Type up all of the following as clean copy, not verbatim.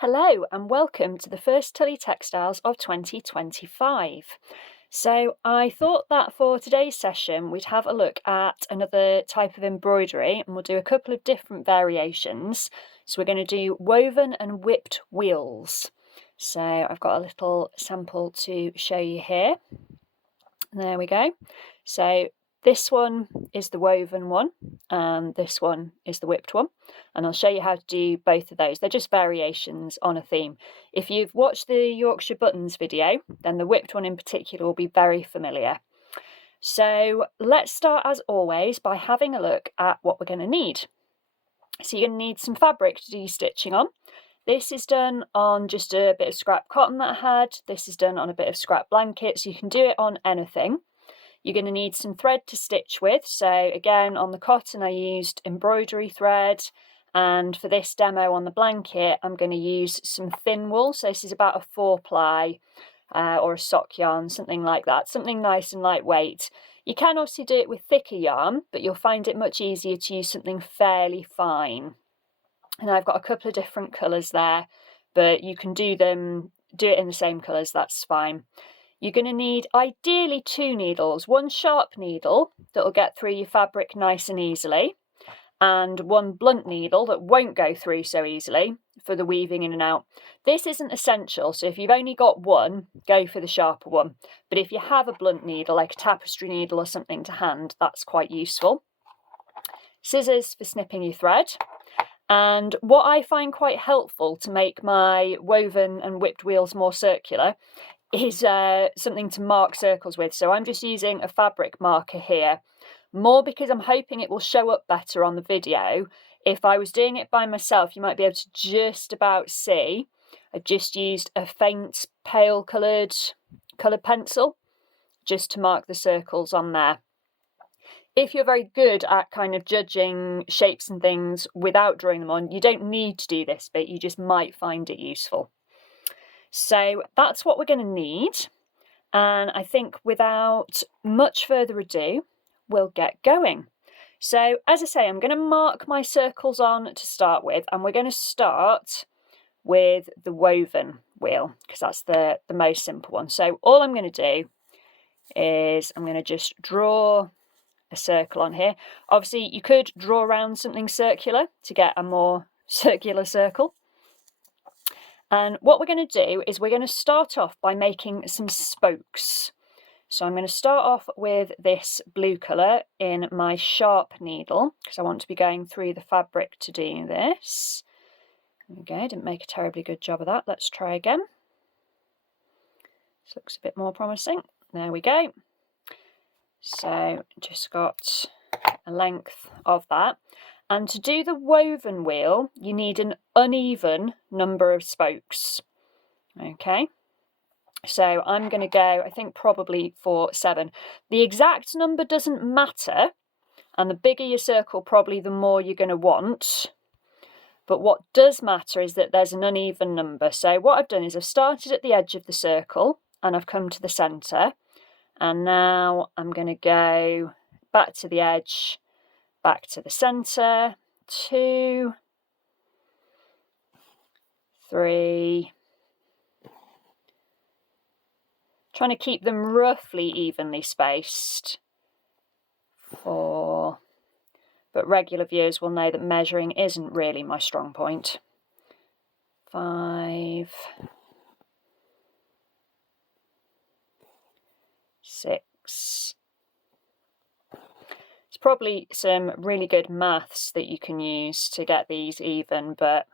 Hello and welcome to the first Tullie Textiles of 2025. So I thought that for today's session we'd have a look at another type of embroidery and we'll do a couple of different variations. So we're going to do woven and whipped wheels. So I've got a little sample to show you here. There we go. So this one is the woven one and this one is the whipped one, and I'll show you how to do both of those. They're just variations on a theme. If you've watched the Yorkshire buttons video, then the whipped one in particular will be very familiar. So let's start as always by having a look at what we're going to need. So you're going to need some fabric to do your stitching on. This is done on just a bit of scrap cotton that I had. This is done on a bit of scrap blanket, so you can do it on anything. You're going to need some thread to stitch with. So again, on the cotton I used embroidery thread, and for this demo on the blanket I'm going to use some thin wool. So this is about a 4-ply or a sock yarn, something like that, something nice and lightweight. You can obviously do it with thicker yarn, but you'll find it much easier to use something fairly fine. And I've got a couple of different colours there, but you can do it in the same colours, that's fine. You're going to need ideally 2 needles, one sharp needle that will get through your fabric nice and easily, and one blunt needle that won't go through so easily for the weaving in and out. This isn't essential, so if you've only got one, go for the sharper one. But if you have a blunt needle, like a tapestry needle or something to hand, that's quite useful. Scissors for snipping your thread. And what I find quite helpful to make my woven and whipped wheels more circular is something to mark circles with. So I'm just using a fabric marker here, more because I'm hoping it will show up better on the video. If I was doing it by myself, you might be able to just about see. I just used a faint pale coloured pencil just to mark the circles on there. If you're very good at kind of judging shapes and things without drawing them on, you don't need to do this bit, you just might find it useful. So that's what we're going to need, and I think without much further ado, we'll get going. So as I say, I'm going to mark my circles on to start with, and we're going to start with the woven wheel because that's the most simple one. So all I'm going to do is I'm going to just draw a circle on here. Obviously you could draw around something circular to get a more circular circle. And what we're going to do is we're going to start off by making some spokes. So I'm going to start off with this blue colour in my sharp needle because I want to be going through the fabric to do this. Okay, didn't make a terribly good job of that. Let's try again. This looks a bit more promising. There we go. So just got a length of that. And to do the woven wheel, you need an uneven number of spokes. Okay, so I'm going to go, I think probably for 7. The exact number doesn't matter, and the bigger your circle, probably the more you're going to want. But what does matter is that there's an uneven number. So what I've done is I've started at the edge of the circle and I've come to the centre. And now I'm going to go back to the edge, back to the centre, 2, 3, trying to keep them roughly evenly spaced, 4, but regular viewers will know that measuring isn't really my strong point, 5, 6. It's probably some really good maths that you can use to get these even, but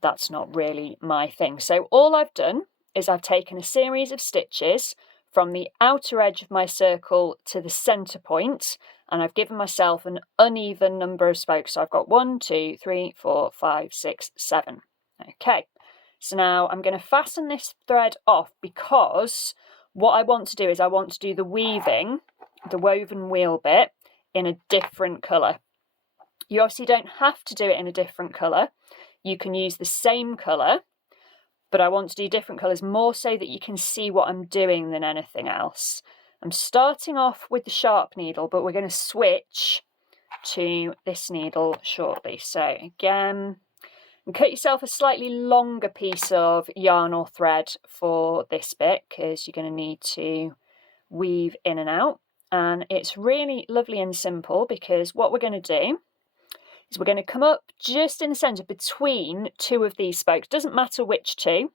that's not really my thing. So all I've done is I've taken a series of stitches from the outer edge of my circle to the centre point, and I've given myself an uneven number of spokes. So I've got 1, 2, 3, 4, 5, 6, 7. Okay, so now I'm going to fasten this thread off because what I want to do is I want to do the weaving, the woven wheel bit, in a different colour. You obviously don't have to do it in a different colour. You can use the same colour, but I want to do different colours more so that you can see what I'm doing than anything else. I'm starting off with the sharp needle, but we're going to switch to this needle shortly. So again, And cut yourself a slightly longer piece of yarn or thread for this bit, because you're going to need to weave in and out. And it's really lovely and simple, because what we're going to do is we're going to come up just in the centre between two of these spokes. Doesn't matter which two,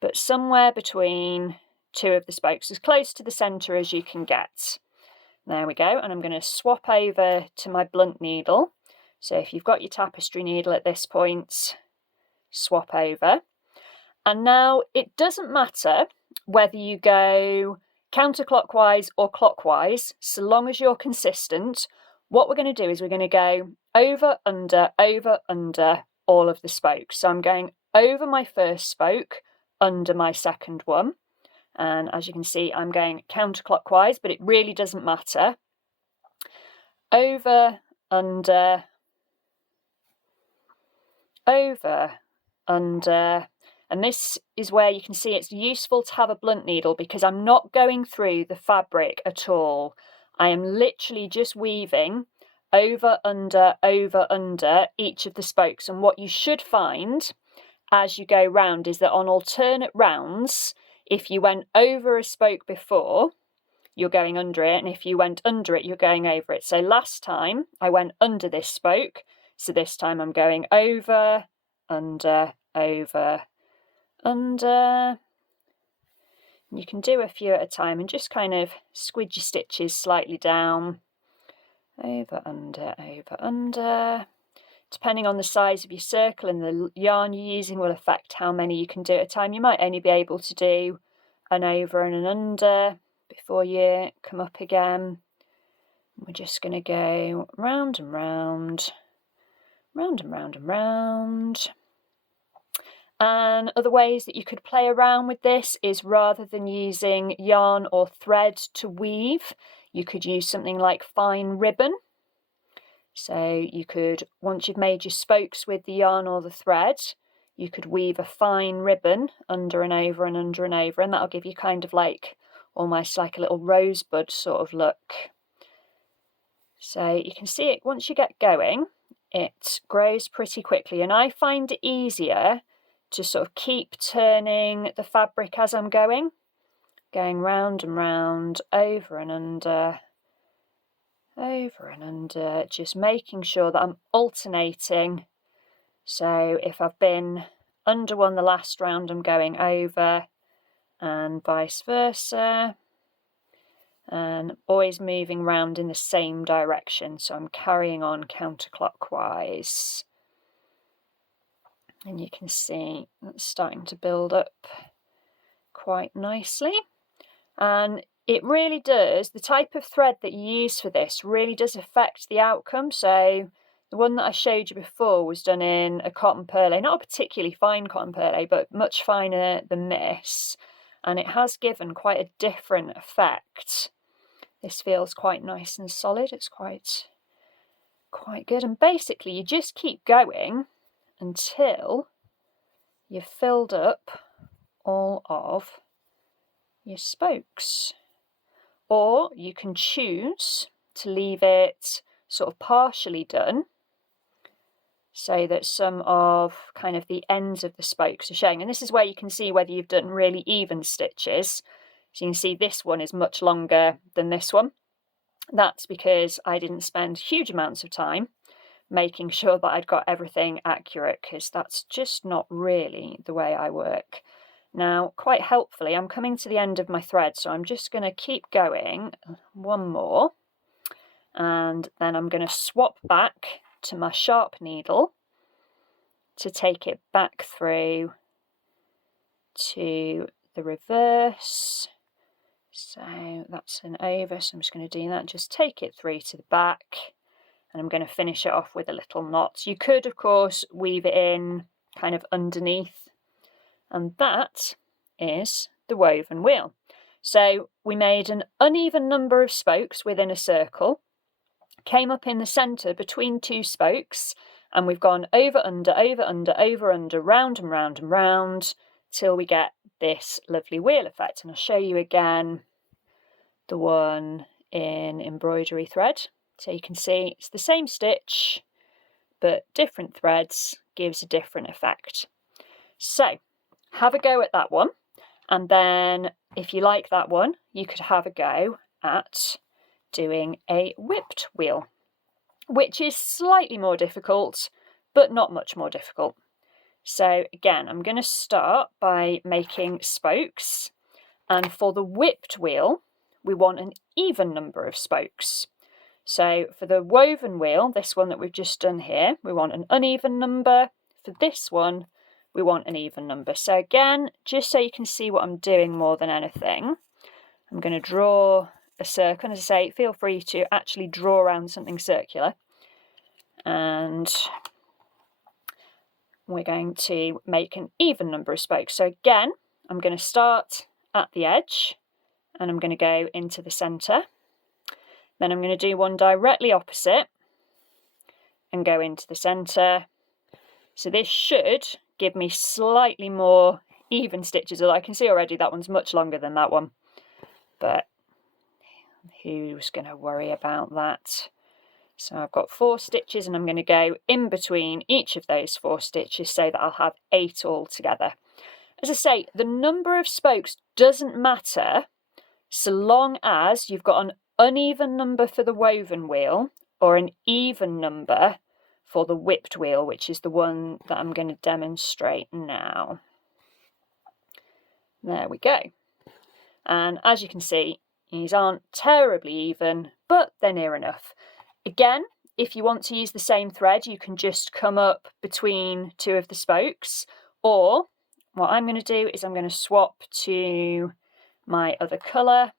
but somewhere between two of the spokes, as close to the centre as you can get. There we go, and I'm going to swap over to my blunt needle. So if you've got your tapestry needle at this point, swap over. And now it doesn't matter whether you go counterclockwise or clockwise, so long as you're consistent. What we're going to do is we're going to go over, under all of the spokes. So I'm going over my first spoke, under my second one. And as you can see, I'm going counterclockwise, but it really doesn't matter. Over, under, and this is where you can see it's useful to have a blunt needle, because I'm not going through the fabric at all. I am literally just weaving over, under each of the spokes. And what you should find as you go round is that on alternate rounds, if you went over a spoke before, you're going under it, and if you went under it, you're going over it. So last time I went under this spoke, so this time I'm going over, under. You can do a few at a time and just kind of squidge your stitches slightly down. Over, under. Depending on the size of your circle and the yarn you're using will affect how many you can do at a time. You might only be able to do an over and an under before you come up again. We're just going to go round and round, round and round and round. And other ways that you could play around with this is, rather than using yarn or thread to weave, you could use something like fine ribbon. So you could, once you've made your spokes with the yarn or the thread, you could weave a fine ribbon under and over and under and over, and that'll give you kind of like, almost like a little rosebud sort of look. So you can see it, once you get going, it grows pretty quickly, and I find it easier to sort of keep turning the fabric as I'm going round and round, over and under, just making sure that I'm alternating. So if I've been under one the last round, I'm going over, and vice versa, and always moving round in the same direction. So I'm carrying on counterclockwise. And you can see that's starting to build up quite nicely. And it really does, the type of thread that you use for this really does affect the outcome. So the one that I showed you before was done in a cotton perle, not a particularly fine cotton perle, but much finer than this. And it has given quite a different effect. This feels quite nice and solid. It's quite good. And basically you just keep going until you've filled up all of your spokes. Or you can choose to leave it sort of partially done, so that some of kind of the ends of the spokes are showing. And this is where you can see whether you've done really even stitches. So you can see this one is much longer than this one. That's because I didn't spend huge amounts of time making sure that I'd got everything accurate, because that's just not really the way I work. Now, quite helpfully, I'm coming to the end of my thread, so I'm just going to keep going one more, and then I'm going to swap back to my sharp needle to take it back through to the reverse. So that's an over, so I'm just going to do that, just take it through to the back, and I'm going to finish it off with a little knot. You could, of course, weave it in kind of underneath, and that is the woven wheel. So we made an uneven number of spokes within a circle, came up in the centre between two spokes, and we've gone over, under, round and round and round, till we get this lovely wheel effect. And I'll show you again the one in embroidery thread. So you can see it's the same stitch, but different threads gives a different effect. So have a go at that one, and then if you like that one, you could have a go at doing a whipped wheel, which is slightly more difficult, but not much more difficult. So again, I'm going to start by making spokes, and for the whipped wheel, we want an even number of spokes. So for the woven wheel, this one that we've just done here, we want an uneven number. For this one, we want an even number. So again, just so you can see what I'm doing more than anything, I'm going to draw a circle. And as I say, feel free to actually draw around something circular. And we're going to make an even number of spokes. So again, I'm going to start at the edge and I'm going to go into the centre. Then I'm going to do one directly opposite and go into the centre. So this should give me slightly more even stitches, although I can see already that one's much longer than that one. But who's going to worry about that? So I've got 4 stitches and I'm going to go in between each of those 4 stitches so that I'll have 8 altogether. As I say, the number of spokes doesn't matter so long as you've got an uneven number for the woven wheel or an even number for the whipped wheel, which is the one that I'm going to demonstrate now. There we go. And as you can see, these aren't terribly even, but they're near enough. Again, if you want to use the same thread, you can just come up between 2 of the spokes, or what I'm going to do is I'm going to swap to my other colour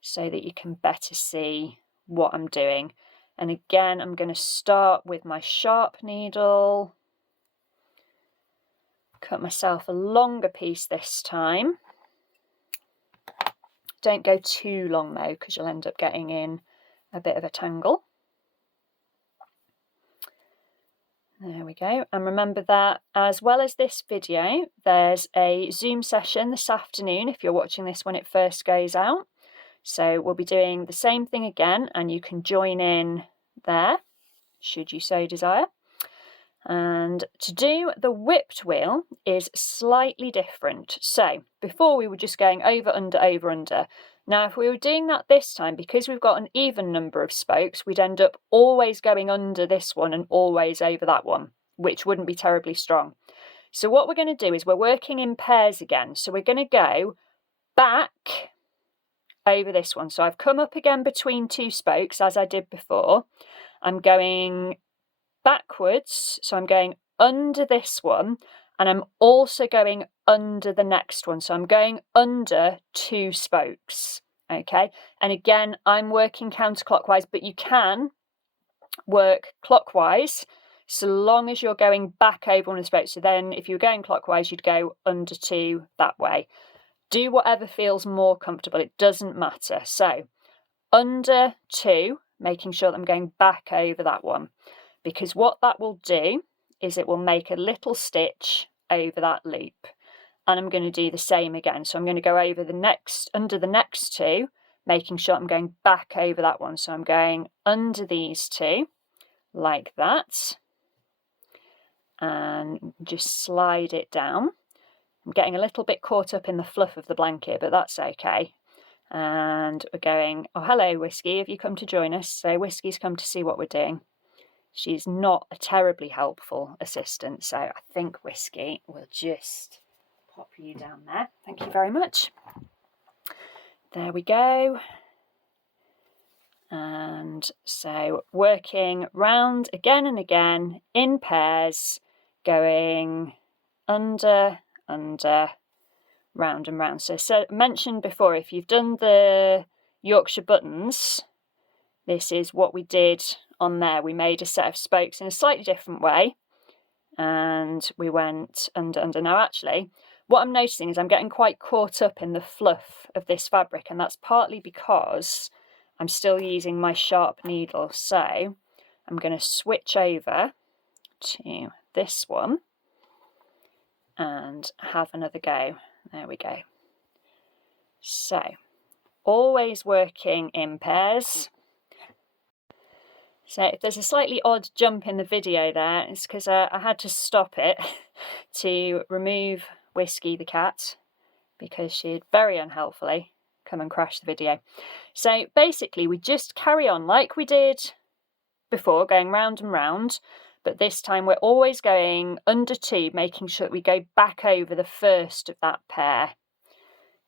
so that you can better see what I'm doing. And again, I'm going to start with my sharp needle, cut myself a longer piece this time. Don't go too long though, because you'll end up getting in a bit of a tangle. There we go. And remember that as well as this video, there's a Zoom session this afternoon if you're watching this when it first goes out. So we'll be doing the same thing again, and you can join in there should you so desire. And to do the whipped wheel is slightly different. So before we were just going over, under, over, under. Now if we were doing that this time, because we've got an even number of spokes, we'd end up always going under this one and always over that one, which wouldn't be terribly strong. So what we're going to do is we're working in pairs again. So we're going to go back over this one. So I've come up again between 2 spokes as I did before. I'm going backwards, so I'm going under this one, and I'm also going under the next one, so I'm going under 2 spokes. Okay, and again I'm working counterclockwise, but you can work clockwise so long as you're going back over one of the spokes. So then if you were going clockwise, you'd go under 2 that way. Do whatever feels more comfortable, it doesn't matter. So under 2, making sure that I'm going back over that one, because what that will do is it will make a little stitch over that loop. And I'm going to do the same again. So I'm going to go over the next, under the next 2, making sure I'm going back over that one. So I'm going under these 2 like that, and just slide it down. I'm getting a little bit caught up in the fluff of the blanket, but that's okay. And we're going, oh hello Whiskey, have you come to join us? So Whiskey's come to see what we're doing. She's not a terribly helpful assistant, so I think Whiskey will just pop you down there. Thank you very much. There we go. And so working round again and again in pairs, going under, under, round and round. So mentioned before, if you've done the Yorkshire buttons, this is what we did on there. We made a set of spokes in a slightly different way, and we went under, under. Now actually, what I'm noticing is I'm getting quite caught up in the fluff of this fabric, and that's partly because I'm still using my sharp needle. So I'm going to switch over to this one and have another go. There we go. So always working in pairs. So if there's a slightly odd jump in the video there, it's because I had to stop it to remove Whiskey the cat, because she'd very unhelpfully come and crash the video. So basically we just carry on like we did before, going round and round, but this time we're always going under 2, making sure that we go back over the first of that pair.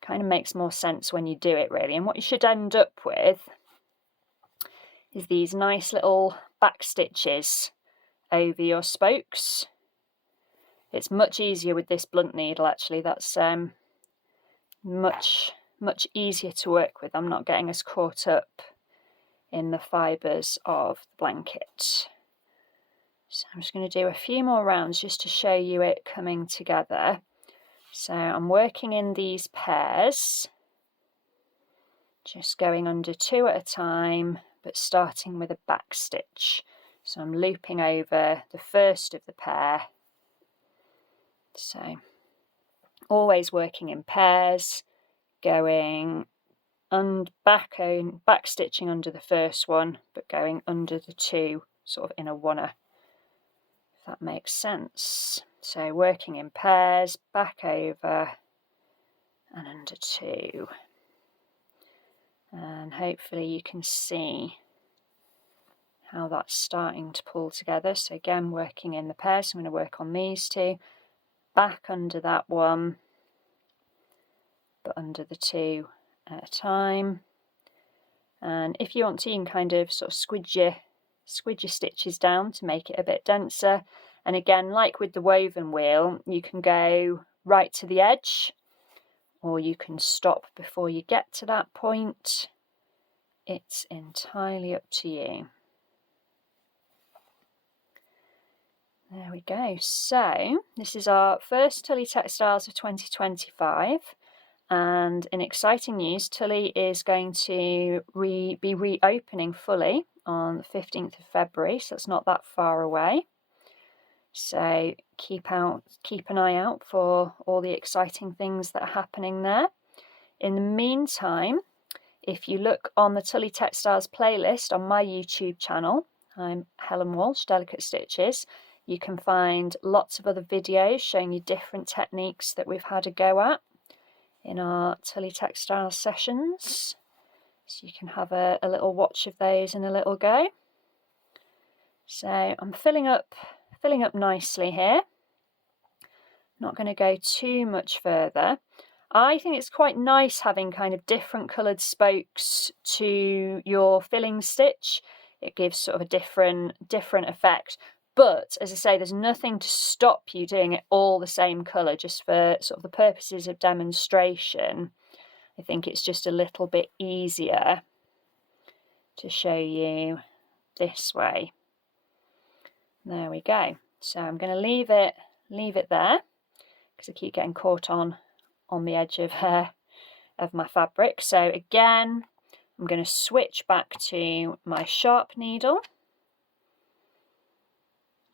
Kind of makes more sense when you do it, really. And what you should end up with is these nice little back stitches over your spokes. It's much easier with this blunt needle, actually. That's much easier to work with. I'm not getting as caught up in the fibres of the blanket. So I'm just going to do a few more rounds just to show you it coming together. So I'm working in these pairs, just going under 2 at a time, but starting with a back stitch. So I'm looping over the first of the pair. So always working in pairs, going and back stitching under the first one, but going under the 2, sort of in a oneer, if that makes sense. So working in pairs, back over and under 2. And hopefully you can see how that's starting to pull together. So again, working in the pairs. I'm going to work on these 2, back under that one, but under the 2 at a time. And if you want to, you can kind of sort of squidge your stitches down to make it a bit denser. And again, like with the woven wheel, you can go right to the edge, or you can stop before you get to that point. It's entirely up to you. There we go. So this is our first Tullie Textiles of 2025. And in exciting news, Tullie is going to be reopening fully on the 15th of February, so it's not that far away. So keep an eye out for all the exciting things that are happening there. In the meantime, if you look on the Tullie Textiles playlist on my YouTube channel, I'm Helen Walsh, Delicate Stitches, you can find lots of other videos showing you different techniques that we've had a go at in our Tullie Textiles sessions. So you can have a little watch of those in a little go. So I'm filling up nicely here. Not going to go too much further. I think it's quite nice having kind of different coloured spokes to your filling stitch. It gives sort of a different effect. But as I say, there's nothing to stop you doing it all the same colour, just for sort of the purposes of demonstration. I think it's just a little bit easier to show you this way. There we go. So I'm going to leave it there, because I keep getting caught on the edge of my fabric. So again, I'm going to switch back to my sharp needle,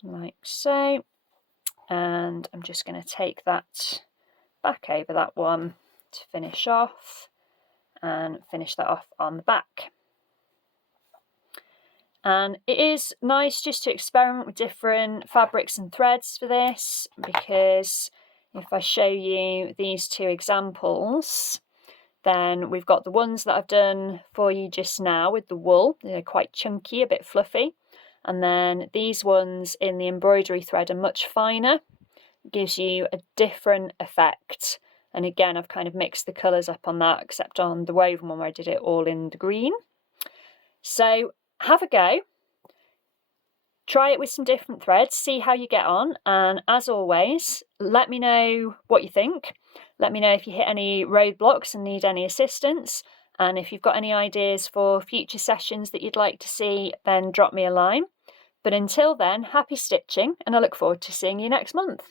like so, and I'm just going to take that back over that one to finish off, and finish that off on the back. And it is nice just to experiment with different fabrics and threads for this, because if I show you these 2 examples, then we've got the ones that I've done for you just now with the wool. They're quite chunky, a bit fluffy. And then these ones in the embroidery thread are much finer. It gives you a different effect. And again, I've kind of mixed the colours up on that, except on the woven one where I did it all in the green. So have a go. Try it with some different threads, see how you get on, and as always, let me know what you think. Let me know if you hit any roadblocks and need any assistance, and if you've got any ideas for future sessions that you'd like to see, then drop me a line. But until then, happy stitching, and I look forward to seeing you next month.